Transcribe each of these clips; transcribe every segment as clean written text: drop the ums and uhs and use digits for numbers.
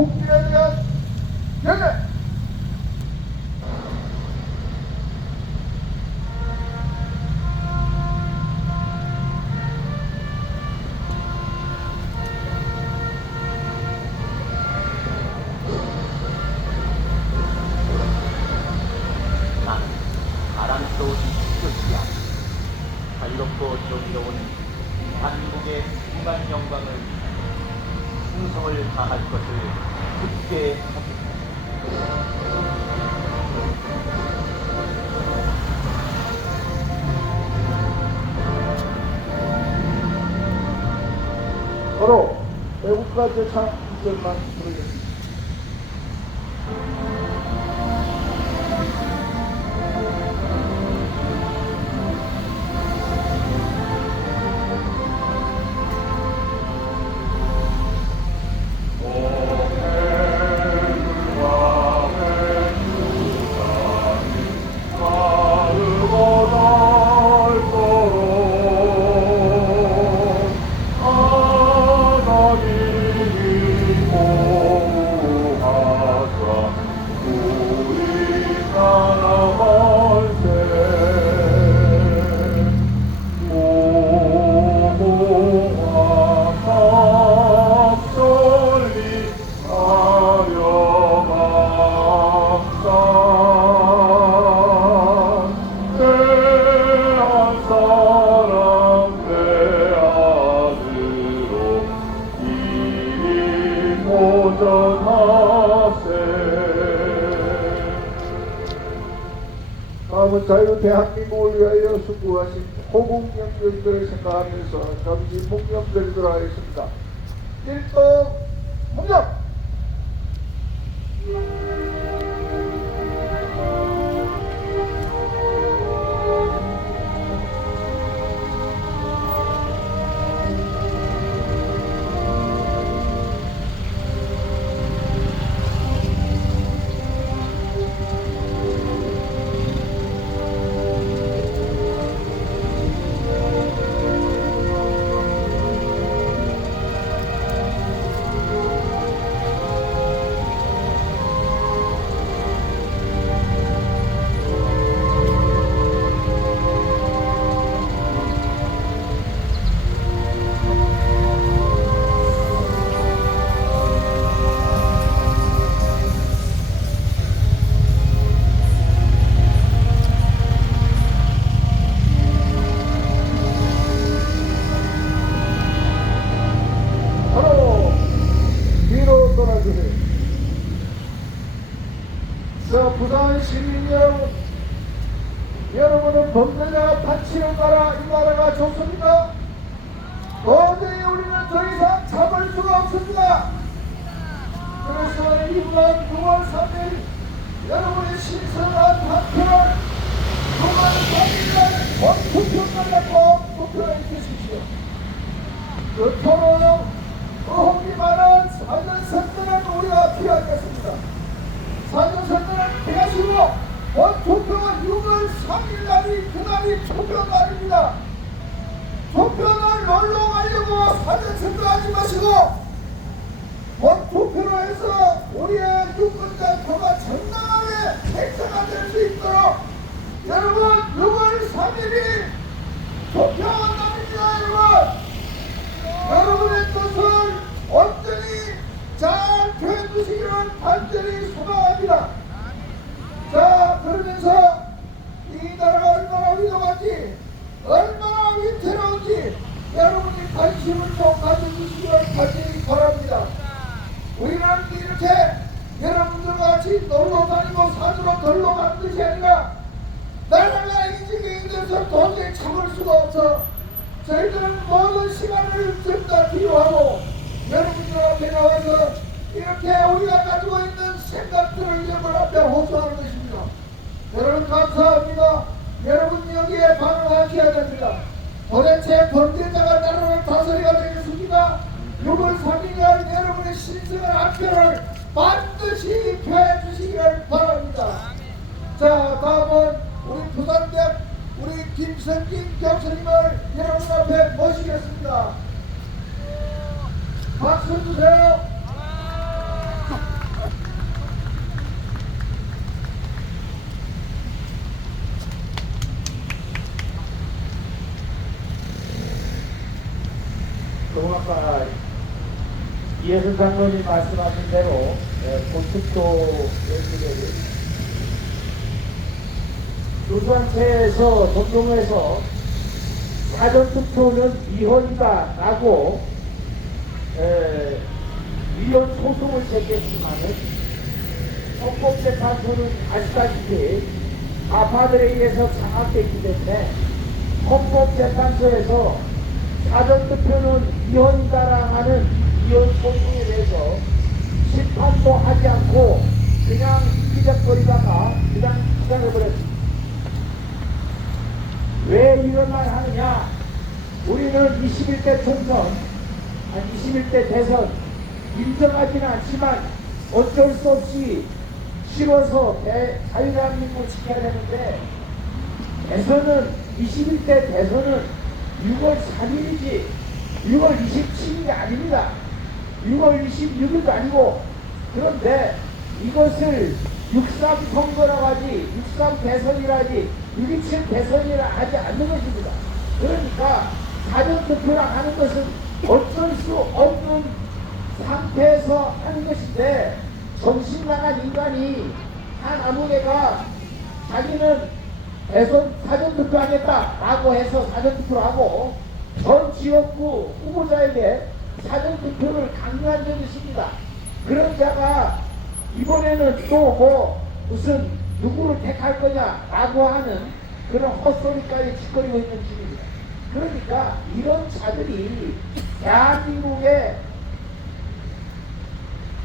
국민에 대한 연례. 나는 바람소리 끝이야. 자유롭고 정의로운 한국의 순간 영광을 충성을 다할 것을 굳게 하겠다. 서로 애국가 제창 2절만 부르겠습니다. 다음은 자유 대한민국을 위하여 수고하신 호국영령들을 생각하면서 잠시 묵념 드리도록 하겠습니다. 1등 묵념. 자, 부산 시민 여러분, 여러분은 범죄자가 다치는 나라, 이 나라가 좋습니다. 도저히 우리는 더 이상 참을 수가 없습니다. 그래서 이번 9월 3일 여러분의 신선한 한표를 9월 3일날 원투표를 꼭 투표해 주십시오. 그 토론 의혹이 많은 사전선거는 우리가 피하겠습니다. 사전선거는 피하시고 원투표가 6월 3일날이 그날이 투표날입니다. 투표날 놀러 가려고 사전선거 하지 마시고 원투표로 해서 우리의 유권자표가 정당하게 획득가 될 수 있도록 여러분 6월 3일이 투표한 날입니다. 여러분의 뜻을 온전히 잘 표해주시기를 간절히 소망합니다. 자, 그러면서 이 나라가 얼마나 위험한지 얼마나 위태로운지 여러분이 관심을 좀 가져주시기를 간절히 바랍니다. 우리는 이렇게 여러분들과 같이 놀러 다니고 산으로 놀러 가는 것이 아니라 나라가 이 지경이 돼서 도저히 참을 수가 없어 저희들은 모든 시간을 전다 필요하고 여러분들 앞에 나와서 이렇게 우리가 가지고 있는 생각들을 여러분 앞에 호소하는 것입니다. 여러분 감사합니다. 여러분 여기에 반응하셔야 됩니다. 도대체 범죄자가 나라를 다스려야 되겠습니다. 6월 3일날 여러분의 신성한 학교를 반드시 표해 주시기를 바랍니다. 자, 다음은 우리 부산대학 우리 김성진 교수님을 여러분 앞에 모시겠습니다. 박수 주세요. 김혜순 장로님 말씀하신 대로 본투표 얘기를 교수단체에서 종용해서 사전투표는 위헌이다 라고 위헌 소송을 제기했지만은 헌법재판소는 아시다시피 아파들에 의해서 장악됐기 때문에 헌법재판소에서 사전투표는 위헌이다라고 하는 위헌 소송에 대해서 심판도 하지 않고 그냥 기적거리다가 그냥 기각해버렸습니다. 왜 이런 말 하느냐? 우리는 21대 총선, 21대 대선 인정하지는 않지만 어쩔 수 없이 싫어서 자유대한민국을 지켜야 되는데 대선은 21대 대선은 6월 3일이지 6월 27일이 아닙니다. 6월 26일도 아니고 그런데 이것을 6.3 선거라고 하지 6.3 대선이라 하지 6.27 대선이라 하지 않는 것입니다. 그러니까 사전투표라 하는 것은 어쩔 수 없는 상태에서 하는 것인데 정신 나간 인간이 한 아무개가 자기는 대선 사전투표 하겠다라고 해서 사전투표를 하고 전 지역구 후보자에게 사전투표를 강요한 적이 있습니다. 그런 자가 이번에는 또 뭐 무슨 누구를 택할 거냐라고 하는 그런 헛소리까지 짓거리고 있는 중입니다. 그러니까 이런 자들이 대한민국의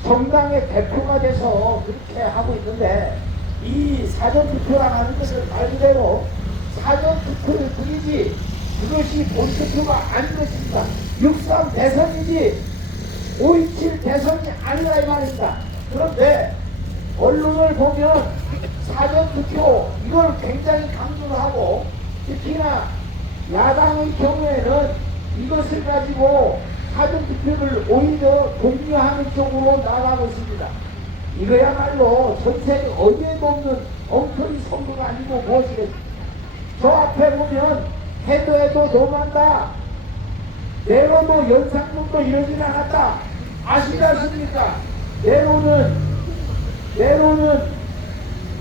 정당의 대표가 돼서 그렇게 하고 있는데 이 사전투표라고 하는 것은 말 그대로 사전투표를 뿐이지 그것이 본투표가 아닌 것입니다. 6.3 대선이지 5.27 대선이 아니라 이 말입니다. 그런데 언론을 보면 사전투표 이걸 굉장히 강조를 하고 특히나 야당의 경우에는 이것을 가지고 사전투표를 오히려 독려하는 쪽으로 나가고 있습니다. 이거야말로 전세계 어디에도 없는 엉터리 선거가 아니고 무엇이겠습니까? 저 앞에 보면 해도 너무한다. 내로도 연상금도 이러진 않았다. 아시지 않습니까? 내로는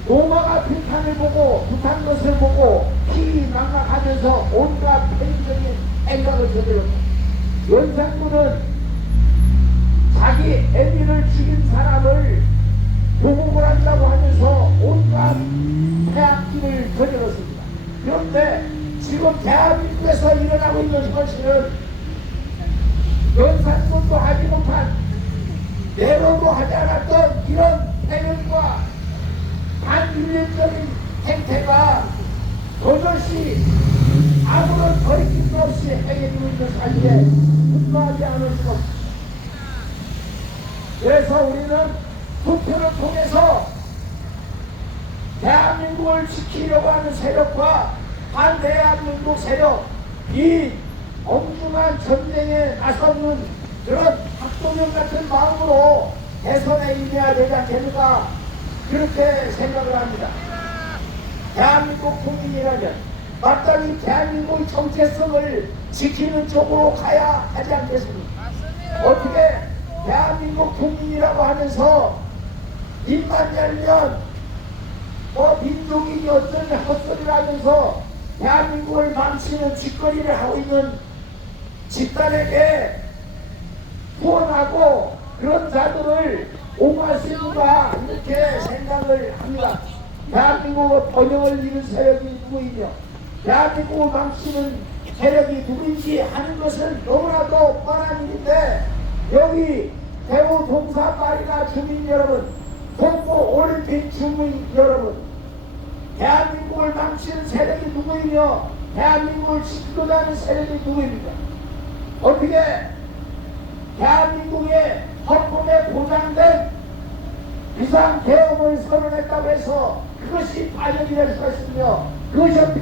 로마가 북한을 보고 북한 것을 보고 피망망하면서 온갖 편의적인 행각을 저질렀다. 연상군은 자기 애비를 죽인 사람을 보복을 한다고 하면서 온갖 폐악기를 저질렀습니다. 그런데 지금 대한민국에서 일어나고 있는 현실은 연산군도 하지 못한 내로도 하지 않았던 이런 패륜과 반인륜적인 행태가 도저히 아무런 거리낌도 없이 행해지고 있는 사실에 분노하지 않을 수 없습니다. 그래서 우리는 투표를 통해서 대한민국을 지키려고 하는 세력과 반대한민국 세력, 이 엄중한 전쟁에 나서는 그런 박동영 같은 마음으로 대선에 임해야 되지 않겠는가 그렇게 생각을 합니다. 대한민국 국민이라면 마땅히 대한민국의 정체성을 지키는 쪽으로 가야 하지 않겠습니까? 어떻게 대한민국 국민이라고 하면서 입만 열면 뭐 민족이 어떤 헛소리를 하면서 대한민국을 망치는 짓거리를 하고 있는 집단에게 후원하고 그런 자들을 옹호할 수 있는가 이렇게 생각을 합니다. 대한민국의 번영을 이룬 세력이 누구이며 대한민국을 망치는 세력이 누구인지 하는 것은 너무나도 뻔한 일인데 여기 대구 동산 마리나 주민 여러분, 동부 올림픽 주민 여러분, 대한민국을 망치는 세력이 누구이며 대한민국을 지키고자 하는 세력이 누구입니까? 어떻게 대한민국의 헌법에 보장된 비상계엄을 선언했다고 해서 그것이 반영이 될 수가 있으며 그것이 어떻게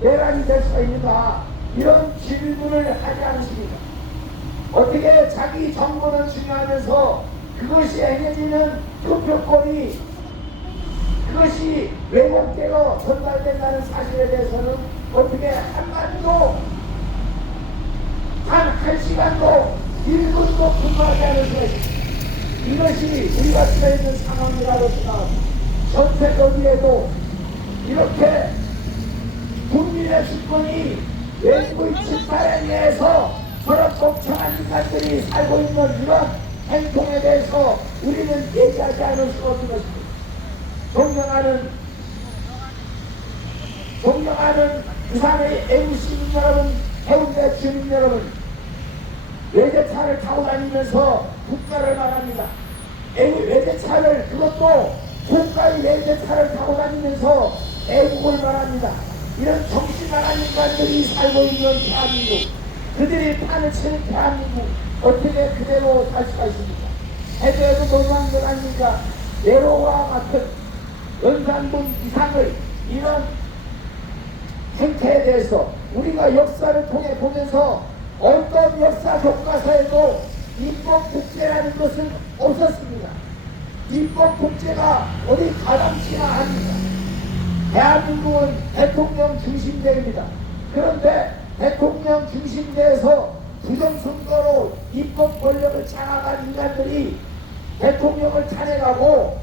내란이 될 수가 있는가 이런 질문을 하지 않으십니까? 어떻게 자기 정보를 중요하면서 그것이 행해지는 투표권이 그것이 왜곡되어 전달된다는 사실에 대해서는 어떻게 한마디도 한 시간도 일본도 분노하지 않을 것입니다. 이것이 우리가 처해 있는 상황이라고 생각합니다. 전 세계 어디에도 이렇게 국민의 주권이 외국의 집단에 의해서 저런 복잡한 인간들이 살고 있는 이런 행동에 대해서 우리는 얘기하지 않을 수 없는 것입니다. 존경하는 부산의 애국시민 여러분, 해운대 주민 여러분, 외제차를 타고 다니면서 국가를 말합니다. 외제차를, 그것도 국가의 외제차를 타고 다니면서 애국을 말합니다. 이런 정신 나간 인간들이 살고 있는 대한민국, 그들이 판을 치는 대한민국, 어떻게 그대로 살 수가 있습니까? 해외에도 너무한 것 아닙니까? 네로와 같은 연산분 이상의 이런 행태에 대해서 우리가 역사를 통해 보면서 어떤 역사 교과서에도 입법국제라는 것은 없었습니다. 입법국제가 어디 가당치나 않습니다. 대한민국은 대통령 중심제입니다. 그런데 대통령 중심제에서 부정선거로 입법 권력을 장악한 인간들이 대통령을 탄핵하고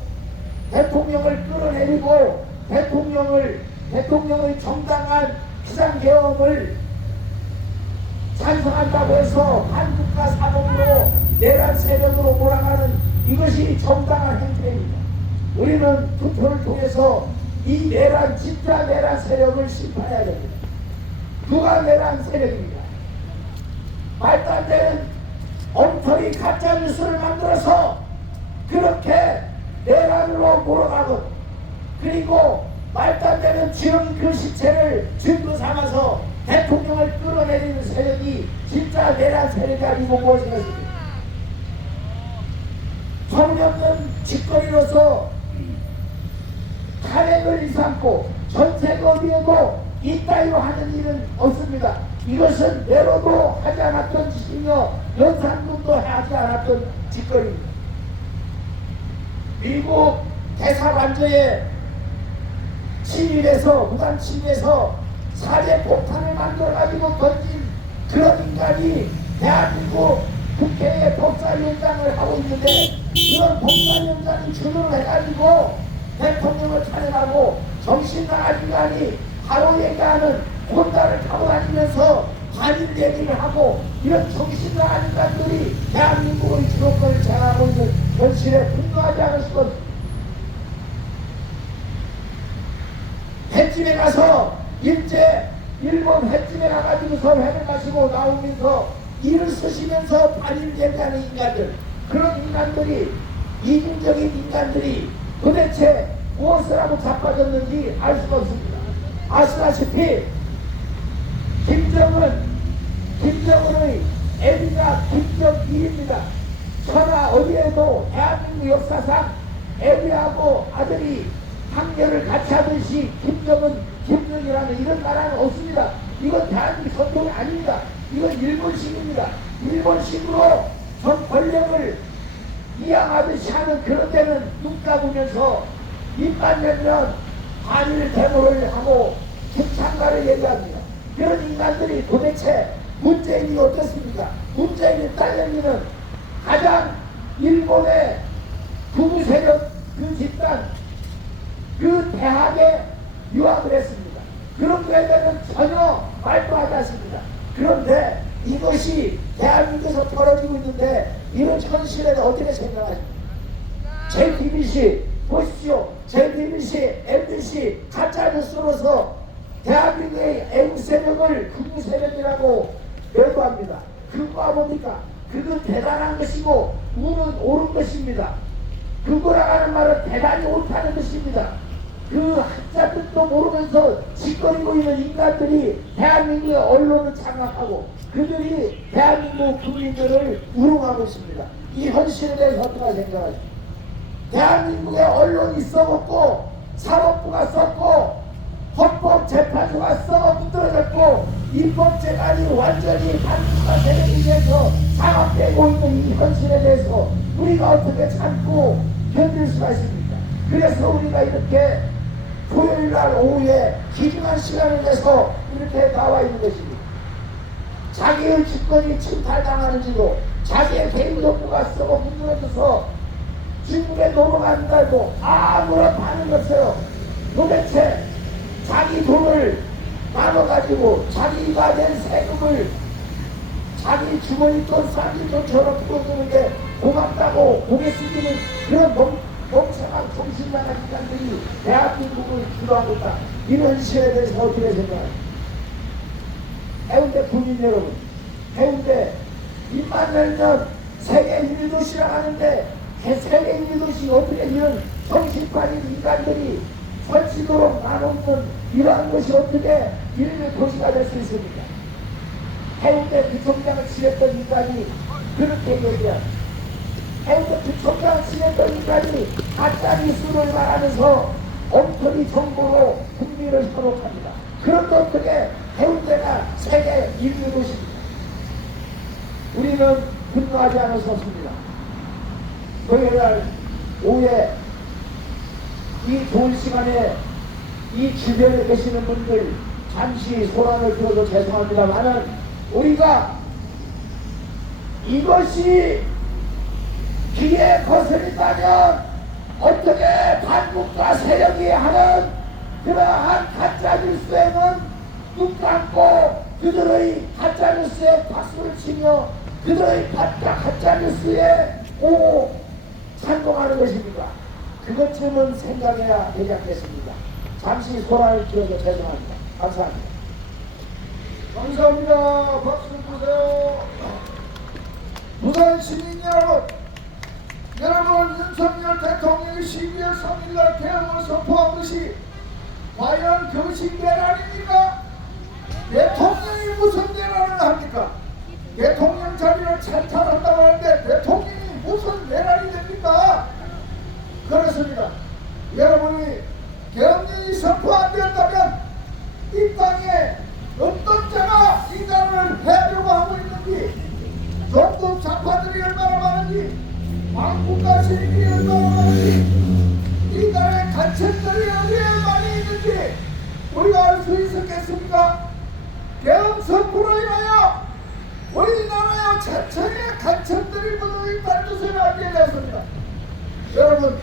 대통령을 끌어내리고 대통령의 정당한 비상계엄을 찬성한다고 해서 한국가 사범으로 내란 세력으로 몰아가는 이것이 정당한 행태입니다. 우리는 투표를 통해서 이 내란, 진짜 내란 세력을 심판해야 됩니다. 누가 내란 세력입니다. 말도 안 되는 엉터리 가짜뉴스를 만들어서 그렇게 내란으로 몰아가고, 그리고 말도 안 되는 지금 그 시체를 증거 삼아서 대통령을 끌어내리는 세력이 진짜 내란 세력이 아니고 무엇이 것입니까? 정없는 짓거리로서 탄핵을 일삼고 전 세계 어디에도 이따위로 하는 일은 없습니다. 이것은 내로도 하지 않았던 짓이며 연산군도 하지 않았던 짓거리입니다. 미국 대사관저에 침입해서, 무단 침입해서 사제 폭탄을 만들어가지고 던진 그런 인간이 대한민국 국회의 법사위원장을 하고 있는데, 그런 법사위원장이 주도를 해가지고 대통령을 탄핵하고 정신 나간 인간이 바로 얘기하는 혼다를 타고 다니면서 반일 얘기를 하고, 이런 정신 나간 인간들이 대한민국의 주도권을 장악하고 있는 현실에 분노하지 않을 수가 없습니다. 횟집에 가서 일제 일본 횟집에 가가지고서 회를 마시고 나오면서 일을 쓰시면서 반일 얘기하는 인간들, 그런 인간들이, 이중적인 인간들이 도대체 무엇을 하고 자빠졌는지 알 수가 없습니다. 아시다시피 김정은의 애비가 김정일입니다. 천하 어디에도 대한민국 역사상 애비하고 아들이 한결을 같이 하듯이 김정일이라는 이런 나라는 없습니다. 이건 대한민국 전통이 아닙니다. 이건 일본식입니다. 일본식으로 전 권력을 이양하듯이 하는 그런 데는 눈 감으면서 입만 열면 반일 데모를 하고 북창가를 얘기합니다. 그런 인간들이 도대체 문재인이 어떻습니까? 문재인의 딸내미는 가장 일본의 극우 세력 그 집단 그 대학에 유학을 했습니다. 그런 거에 대해서는 전혀 말도 하지 않습니다. 그런데 이것이 대한민국에서 벌어지고 있는데 이런 현실에 어떻게 생각하십니까? JTBC 보십시오. JTBC, MBC 가짜뉴스로서 대한민국의 애국 세력을 극우 세력이라고 매도합니다. 그거가 뭡니까? 그건 대단한 것이고 우는 옳은 것입니다. 그거라 하는 말은 대단히 옳다는 것입니다. 그 한자 뜻도 모르면서 짓거리고 있는 인간들이 대한민국의 언론을 장악하고 그들이 대한민국 국민들을 우롱하고 있습니다. 이 현실에 대해서 어떻게 생각하십니까? 대한민국의 언론이 썩었고 사법부가 썩고 헌법재판소가 썩어 무너졌고 입법재단이 완전히 반국가 세력이 돼서 장악되고 있는 이 현실에 대해서 우리가 어떻게 참고 견딜 수가 있습니까? 그래서 우리가 이렇게 토요일날 오후에 귀중한 시간을 내서 이렇게 나와 있는 것입니다. 자기의 주권이 침탈당하는지도 자기의 개인 정보가 쓰고 문드러져서 중국에 놀러 간다고 아무런 반응 없어요. 도대체 자기 돈을 나눠가지고 자기가 낸 세금을 자기 주머니 돈 싼지 돈처럼 풀어주는 게 고맙다고 고개 숙이는 그런 멍청한 정신 나간 인간들이 대한민국을 주도하고 있다. 이런 시에 대해서 어떻게 생각합니까? 해운대 군인 여러분, 해운대 2만 열년 세계 1도시라 하는데 세계 1도시 어떻게 이런 정신파린 인간들이 설치도록 나눠놓는 이러한 것이 어떻게 인류 도시가 될 수 있습니까? 해운대 구청장을 지냈던 인간이 그렇게 얘기합니다. 해운대 구청장을 지냈던 인간이 가짜 뉴스를 말하면서 엉터리 정보로 국민을 현혹합니다. 그런데 어떻게 해운대가 세계 1위 도시입니다. 우리는 분노하지 않을 수 없습니다. 토요일날 오후에 이 좋은 시간에 이 주변에 계시는 분들 잠시 소란을 들어서 죄송합니다만은 우리가 이것이 기에 거슬린다면 어떻게 반국가 세력이 하는 그러한 가짜뉴스에는 눈 감고 그들의 가짜뉴스에 박수를 치며 그들의 가짜뉴스에 오 찬동하는 것입니까? 그것쯤은 생각해야 되지 않겠습니까? 잠시 소란을 들어서 죄송합니다. 감사합니다. 감사합니다. 박수 주세요. 부산 시민 여러분, 윤석열 대통령이 12월 3일날 개헌을 선포한 것이 과연 그것이 내란입니까? 대통령이 무슨 내란을 합니까? 대통령 자리를 찬탈한다고 하는데 대통령이 무슨 내란이 됩니까? 그렇습니다. 여러분이 개헌령이 선포 안 되었다면 이 땅에 어떤 자가 이 나라를 해하려고 하고 있는지, 종북 좌파들이 얼마나 많은지, 왕국가 세력이 얼마나 많은지, 이 나라의 간첩들이 어디에 많이 있는지 우리가 알 수 있었겠습니까? 개헌 선포로 인하여 우리나라의 전체의 간첩들이 모두 있다는 것을 알게 되었습니다. 여러분,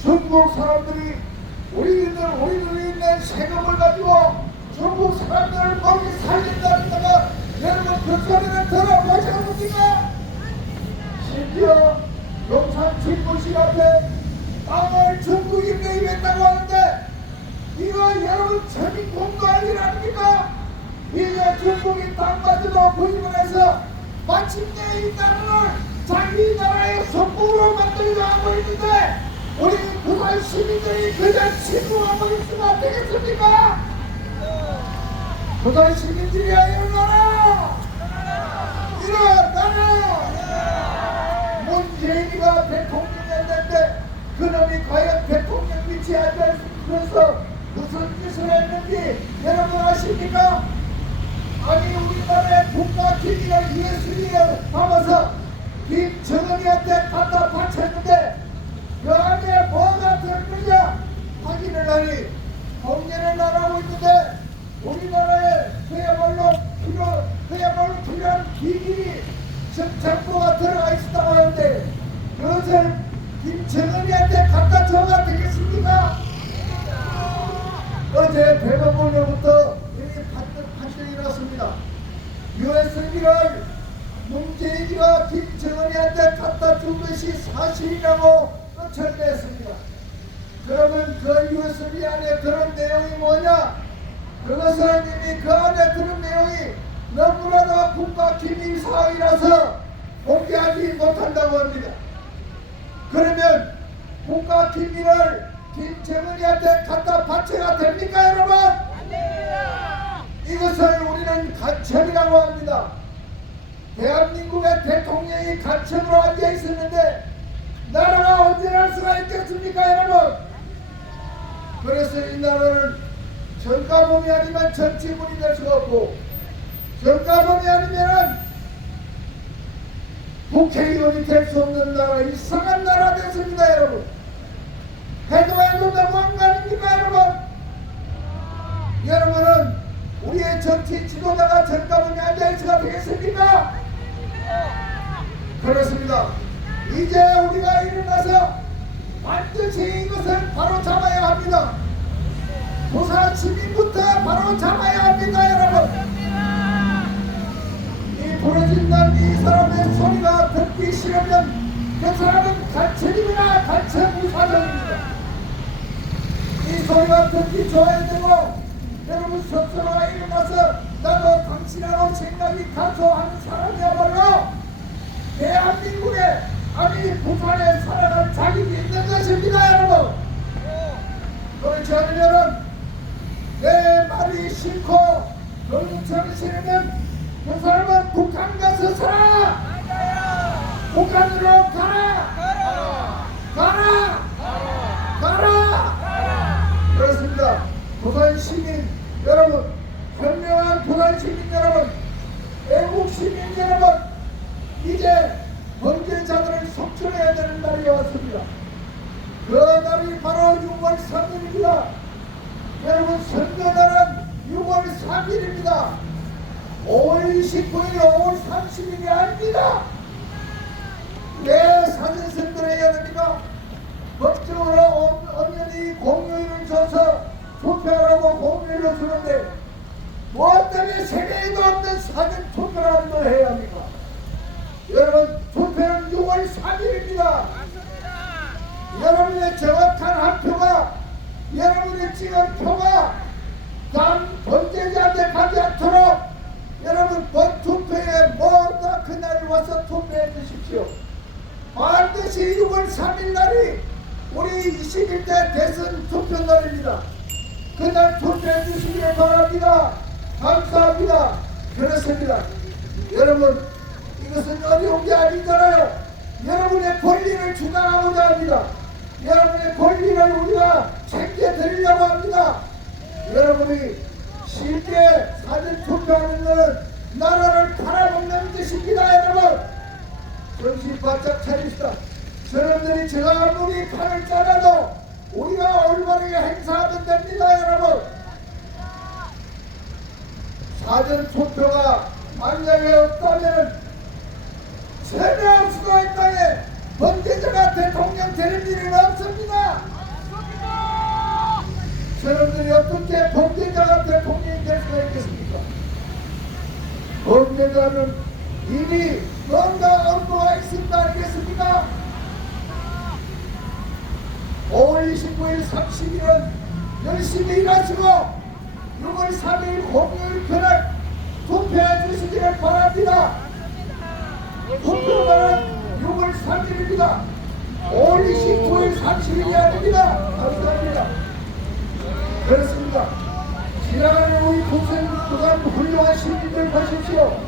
중국 사람들이 우리들이 낸 세금을 가지고 중국 사람들을 거기 살린다는 데가 여러분 그 소리를 들어보셨습니까? 심지어 용산 진구시 앞에 땅을 중국이 매입했다고 하는데 이거 여러분 전인공도 아니랍니까? 이제 중국이 땅 가지고 구입을 해서 마침내 이 나라를 자기 나라의 속국으로 만들려고 하고 있는데 우리 부산 시민들이 그저 침묵하고 있으면 되겠습니까? 부산 시민들이야 일어나라! 일어나라! 문재인이가 대통령이었는데 그놈이 과연 대통령 위치에 앉아있으면서 무슨 짓을 했는지 여러분 아십니까? 아니 우리나라의 국가 기밀을 USB에 담아서 김정은이한테 갖다 바쳤는데 그 안에 뭐가 들었느냐 확인을 하니 공개를 나가고 있는데 우리나라에 그야말로 필요한 기밀이 정보가 들어가 있었다고 하는데 그것을 김정은이한테 갖다 줘가 되겠습니까? 어제 대법원으로부터 이렇게 판정이 났습니다. USB를 문재인이가 김정은이한테 갖다 준 것이 사실이라고 처리했습니다. 그러면 그 USB 안에 들은 내용이 뭐냐? 그것은 이미 그 안에 들은 내용이 너무나도 국가 기밀 사항이라서 공개하지 못한다고 합니다. 그러면 국가 기밀을 김정은이한테 갖다 바쳐야 됩니까 여러분? 이것을 우리는 간첩이라고 합니다. 대한민국의 대통령이 간첩으로 앉아 있었는데 나라가 언제 날 수가 있겠습니까 여러분? 그래서 이 나라는 정가범이 아니면 정치인이 될 수가 없고 정가범이 아니면 국회의원이 될 수 없는 나라, 이상한 나라 됐습니다 여러분. 해도 너무한 거 아닙니까 여러분? 여러분은 우리의 정치 지도자가 정가범이 앉아있어가 되겠습니까? 우리가 일어나서 반드시 이것을 바로 잡아야 합니다. 부산 시민부터 바로 잡아야 합니다. 여러분, 이 부러진다는 이 사람의 소리가 듣기 싫으면 그 사람은 간첩입니다. 간첩 무사정입니다. 이 소리가 듣기 좋아야 되고, 여러분 스스로가 일어나서 나도 당신하고 생각이 같소하는 사람이야말로 대한민국에, 아니 부산에 살아갈 자격이 있는 것입니다. 여러분, 그렇지 않으면 내 말이 싫고 너무처럼 싫으면 그 사람은 북한 가서 살아. 북한으로 가라. 가라. 그렇습니다. 부산 시민 여러분, 현명한 부산 시민 여러분, 애국 시민 여러분, 이제 범죄자들을 속출해야 되는 날이 왔습니다. 그 날이 바로 6월 3일입니다. 여러분, 선거날은 6월 3일입니다. 5월 29일, 5월 30일이 아닙니다. 왜 사전선거를 해야 됩니까? 법적으로 엄연히 공휴일을 줘서 투표하라고 공휴일을 주는데 뭐 때문에 세계에도 없는 사전 투표를 걸 해야 합니까? 여러분, 투표는 6월 3일입니다. 여러분의 정확한 한 표가, 여러분이 찍은 표가 단 범죄자한테 가지 않도록 여러분 본 투표에 모두 그날 와서 투표해 주십시오. 반드시 6월 3일 날이 우리 21대 대선 투표날입니다. 그날 투표해 주시길 바랍니다. 감사합니다. 그렇습니다. 여러분, 이것은 어려운 게 아니잖아요. 여러분의 권리를 주장하고자 합니다. 여러분의 권리를 우리가 챙겨드리려고 합니다. 여러분이 실제 사전 투표하는 것은 나라를 팔아먹는 뜻입니다. 여러분, 정신 바짝 차립시다. 저놈들이 제가 아무리 칼을 짜놔도 우리가 올바르게 행사하면 됩니다. 여러분, 사전 투표가 만약에 없다면 세명수도의 땅에 범죄자가 대통령 되는 일은 없습니다. 저놈들이 어떻게 범죄자가 대통령이 될 수가 있겠습니까? 범죄자는 이미 뭔가 업무가 있습니다. 알겠습니까? 5월 29일, 30일은 열심히 일하시고 6월 3일 공휴일 그날 투표해 주시기를 바랍니다. 투표는 6월 3일입니다. 5월 29일, 30일이 아닙니다. 감사합니다. 그렇습니다. 지나가는 우리 부산 훌륭한 시민들 보십시오.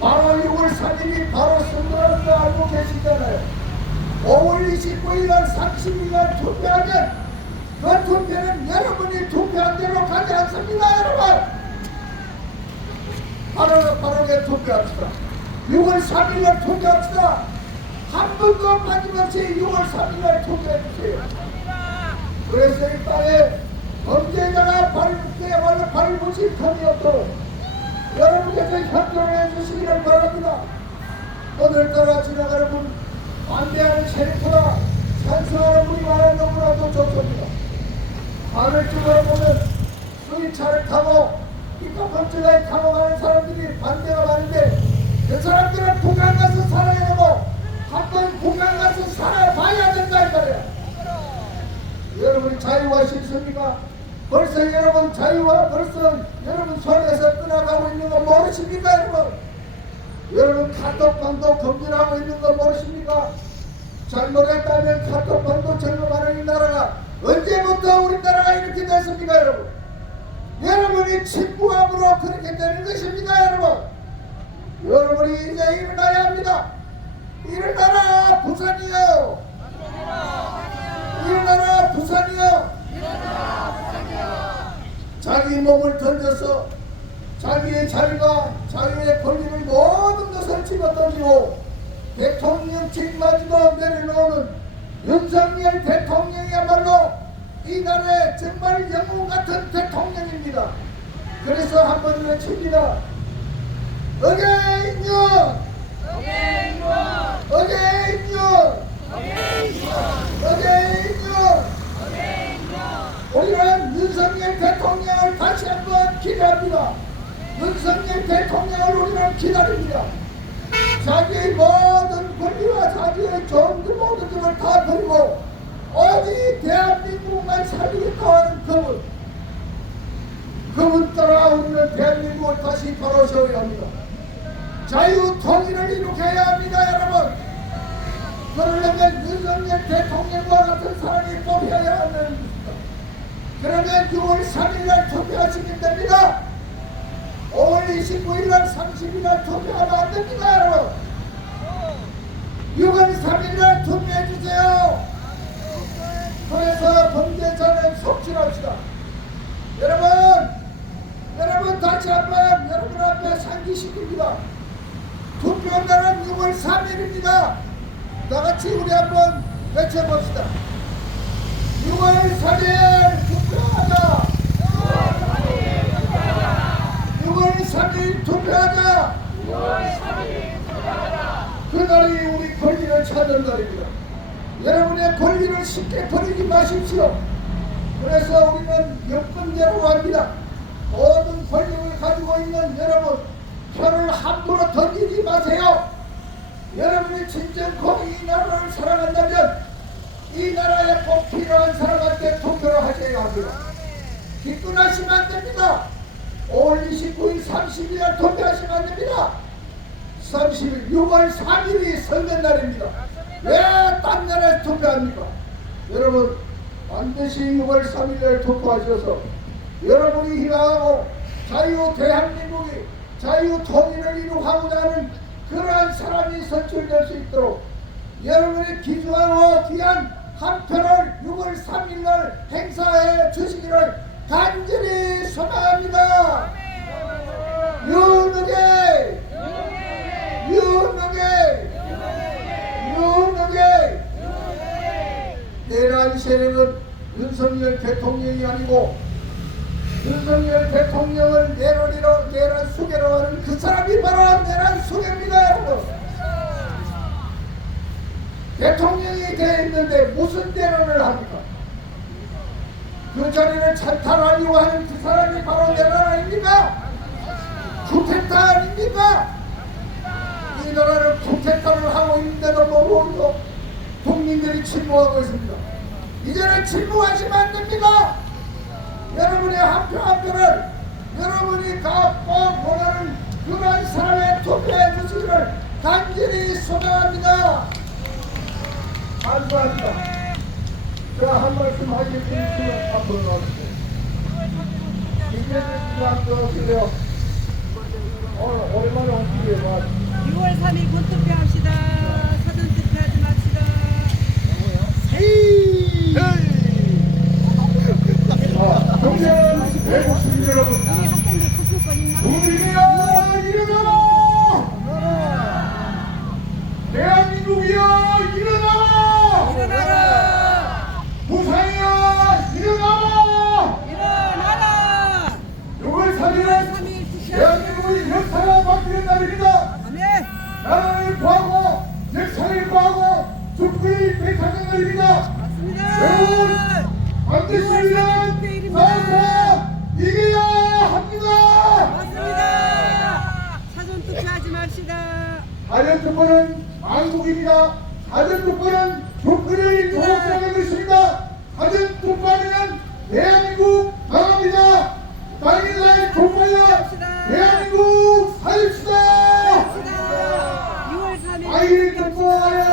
바로 6월 3일이 바로 선거라는 거 알고 계시잖아요. 5월 29일 날 30일 날 투표하면 그 투표는 여러분이 투표한 대로 가지 않습니다. 여러분, 바로게 투표합시다. 6월 3일 날 투표합시다. 한 번도 빠짐없이 6월 3일 날 투표해주세요. 그래서 이 땅에 범죄자가 그야말로 발을 붙일 틈이 없도록 여러분께서 협조를 해주시기를 바랍니다. 오늘따라 지나가는 분, 반대하는 셰리프가 찬성하는 분이 많아 너무나도 좋습니다. 밤을 쪽으로 보면 수입차를 타고 이쪽 법제가에 타고 가는 사람들이 반대가 많은데 그 사람들은 북한 가서 살아야 되고 한번 북한 가서 살아봐야 된다 이 말이야. 여러분이 자유가 싫습니까? 벌써 여러분 자유와 벌써 여러분 손에서 떠나가고 있는 거 모르십니까? 여러분 카톡방도 금지하고 있는 거 모르십니까? 잘못했다면 카톡방도 점검하는 이 나라가 언제부터 우리나라가 이렇게 됐습니까? 여러분, 여러분이 친구함으로 그렇게 되는 것입니다. 여러분이 이제 일어나야 합니다. 일어나라 부산이요. 일어나라 부산이요. 자기 몸을 던져서 자기의 자리가 자기의 권리를 모든 것을 집어던지고 대통령 책임마저도 내려놓는 윤석열 대통령이야말로 이 나라의 정말 영웅 같은 대통령입니다. 그래서 한번 외칩니다. 어게인요. 어게인요. 어게인요. 합니다. 윤석열 대통령을 우리는 기다립니다. 자기의 모든 권리와 자기의 좋은 그 모든 것을 다 버리고 오직 대한민국만 살리겠다고 하는 그분 따라 우리는 대한민국을 다시 바로세워야 합니다. 자유 통일을 이룩해야 합니다, 여러분. 그러려면 윤석열 대통령과 같은 사람이 뽑혀야 하는 것입니다. 그러면 6월 3일날 투표하시면 됩니다. 5월 29일날 30일날 투표하면 안 됩니다, 여러분. 6월 3일날 투표해주세요. 그래서 범죄자는 속출합시다. 여러분 다시 한번 여러분 앞에 상기시킵니다. 투표날은 6월 3일입니다. 다같이 우리 한번 외쳐봅시다. 6월 3일 투표하자. 6월 3일 투표하자. 그날이 우리 권리를 찾는 날입니다. 여러분의 권리를 쉽게 버리지 마십시오. 그래서 우리는 여권제라고 합니다. 모든 권력을 가지고 있는 여러분, 표를 함부로 던지지 마세요. 여러분이 진정코 이 나라를 사랑한다면 이 나라에 꼭 필요한 사람한테 투표를 하셔야 합니다. 기권하시면 안 됩니다. 5월 29일 30일날 투표하시면 안 됩니다. 30일 6월 3일이 선거날입니다. 왜 딴 나라에 투표합니까? 여러분 반드시 6월 3일날 투표하셔서 여러분이 희망하고 자유 대한민국이 자유 통일을 이루고자 하는 그러한 사람이 선출될 수 있도록 여러분의 귀중하고 귀한 한 표를 6월 3일날 행사해 주시기를 간절히 소망합니다. 유능해 내란 세력은 윤석열 대통령이 아니고 윤석열 대통령을 내란 수괴로 하는 그 사람이 바로 내란 수괴입니다, 여러분. 대통령이 되어 있는데 무슨 내란을 합니까? 그 자리를 찬탈하려고 하는 그 사람이 바로 내란 아닙니까? 쿠데타 아닙니까? 이 나라를 쿠데타를 하고 있는데도 모르고 국민들이 침묵하고 있습니다. 이제는 침묵하시면 안 됩니다. 여러분의 한 표 한 표를 여러분이 꼭 원하는 그런 사람에 투표해 주시기를 간절히 소망합니다. 감사합니다. 제가 한 말씀 하겠습니다. 앞으로 나오세요. 김대중 앞으로 오세요. 오랜만에 오시고요. 6월 3일 본투표합시다. 사전 투표하지 맙시다. 동생 대국민 여러분, 우리 학생들 투표권 있나? 우리가 일어나라! 대한민국이여 일어나라! 일어나라! 부산이여 일어나라! 일어나라! 6월 3일은 대한민국의 역사가 바뀌는 날입니다. 아멘! 나라를 구하고 역사를 구하고 축구를 되찾는 날입니다. 여러분 반드시 우리는 싸워서 이겨야 합니다. 맞습니다! 사전 투표하지 맙시다. 사전 투표는 망국입니다. 사전 투표는 국민을 도둑질하는 것입니다. 사전 투표하면 대한민국 망합니다. 당일날 통과하여 대한민국 살립시다. 6월 3일 아이를 통과하여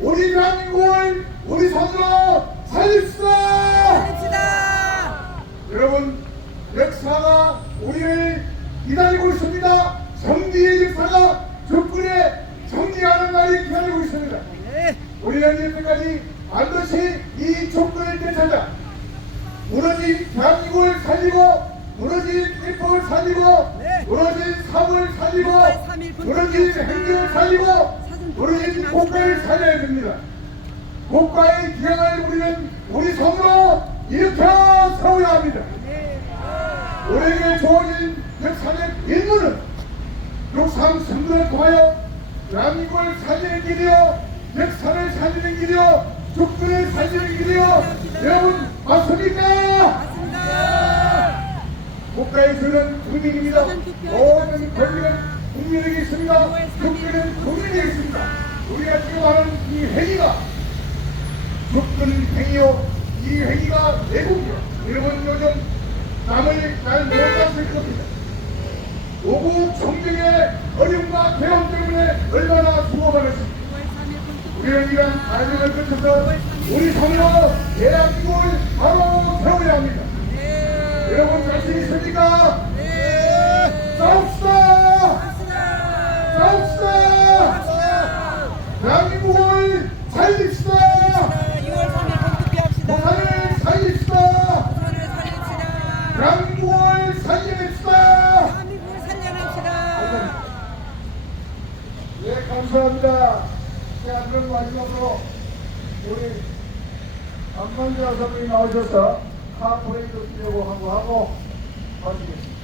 우리 대한민국을 우리 손으로 살립시다. 합시다. 여러분 역사가 우리를 기다리고 있습니다. 정리의 역사가 적군에 정리하는 날이 기다리고 있습니다. 네. 우리는 이때까지 반드시 이 조건을 되찾아 무너진 대한민국을 살리고 무너진 일본을 살리고 네. 무너진 사고를 살리고 6월 3일 무너진 행정을 살리고 무너진 국가를 살려야 됩니다. 국가의 기강을 우리는 우리 손으로 일으켜 세워야 합니다. 네. 우리에게 주어진 역사적 임무는 육상 선거를 통하여 대한민국을 살리는 길이요 역사를 살리는 길이요 국군을 살리는 길이요 여러분 맞습니까? 맞습니다. 국가에서는 국민입니다. 모든 권리는 국민에게 있습니다. 국민은 국민에게 있습니다. 우리가 지금 하는 이 행위가 국군 행위요, 이 행위가 내국이요. 여러분 요즘 남을 잘 못봤을 겁니다. 오국 총정의 어려움과 괴로움 때문에 얼마나 수고하겠습니까. 우리는 이런 과정을 거쳐서 우리 삶으로 대한민국을 바로 세워야 합니다. 여러분 자신 있습니까? 싸웁시다! 싸웁시다! 대한민국을 살립시다! 6월 3일 본투표합시다. 부산을 살립시다! 부산을 살립시다. 대한민국을 살려냅시다! 대한민국을 살려냅시다. 네, 감사합니다. 자, 그럼 마지막으로 우리 안만재 여사님이 나오셔서 카프레이드 뛰려고 하고 마치겠습니다.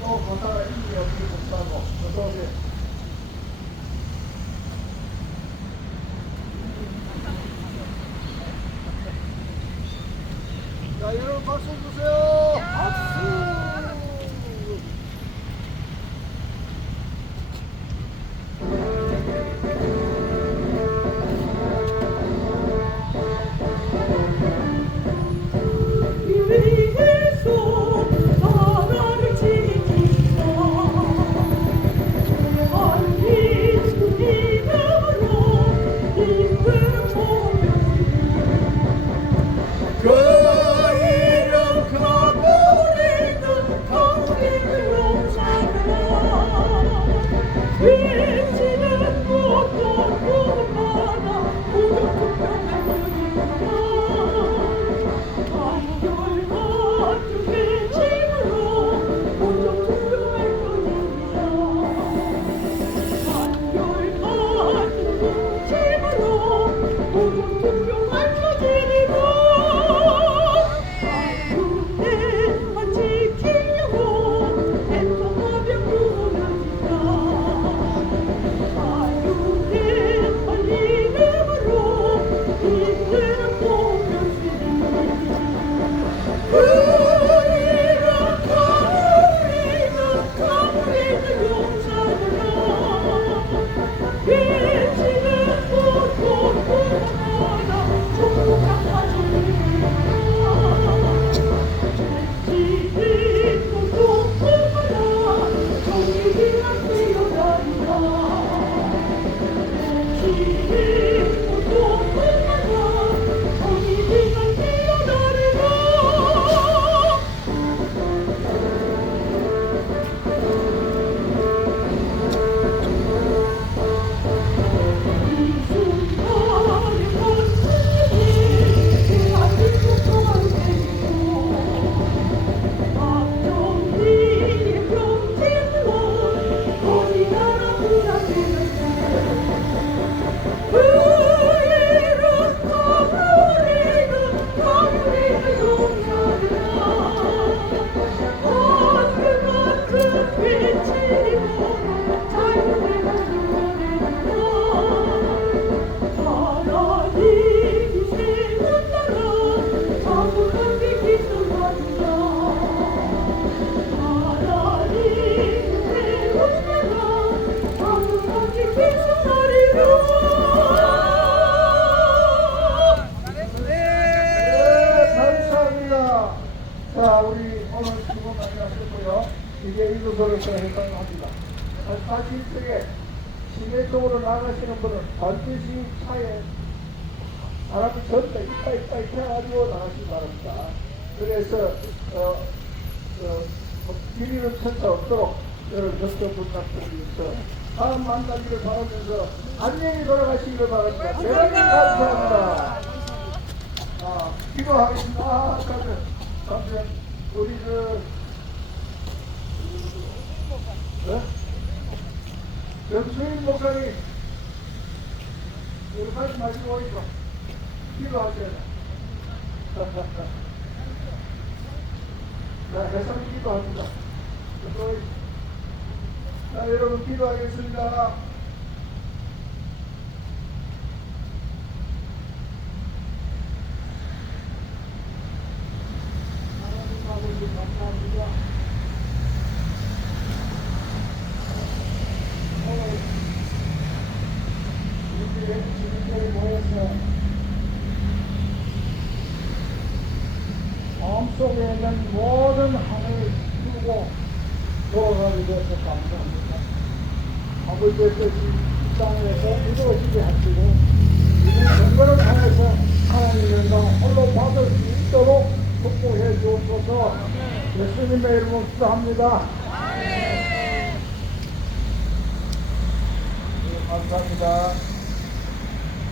또 거사가 인기 없이 복사하고 어서오세요. 자, 여러분 박수 주세요. 박수. 위에서 나라를 지키시라 아니 주 이름으로 이끌어 그 이름 거부리는 용사라 외치는 곳곳 구마다 우주투표할 네, 감사합니다. 자, 우리 오늘 수고 많이 하셨고요. 이제 일도소에서 해당합니다. 다시 이쪽에 시내 쪽으로 나가시는 분은 반드시 차에 사람이 전부 이빨 해가지고 나가시기 바랍니다. 그래서 비리는 천차 없도록 여러분 접촉 부탁드리면서 다음 만나기를 바라면서 안녕히 돌아가시기를 바랍니다. 대단히 감사합니다. 기도하겠습니다. 잠깐 우리 염수인 목사님 우리 같이 마시고 오니까 기도하셔야 돼. 자, 해상 기도합니다. 자, 여러분 기도하겠습니다. 하나님 아버지 감사합니다. 마음속에 있는 모든 한을 풀고 돌아가게 돼서 감사합니다. 아버지의 뜻이 이 땅에서 이루어지게 하시고 이런 선거를 통해서 하나님의 영광 홀로 받을 수 있도록 축복해 주옵소서. 예수님의 이름으로 기도합니다. 네, 감사합니다.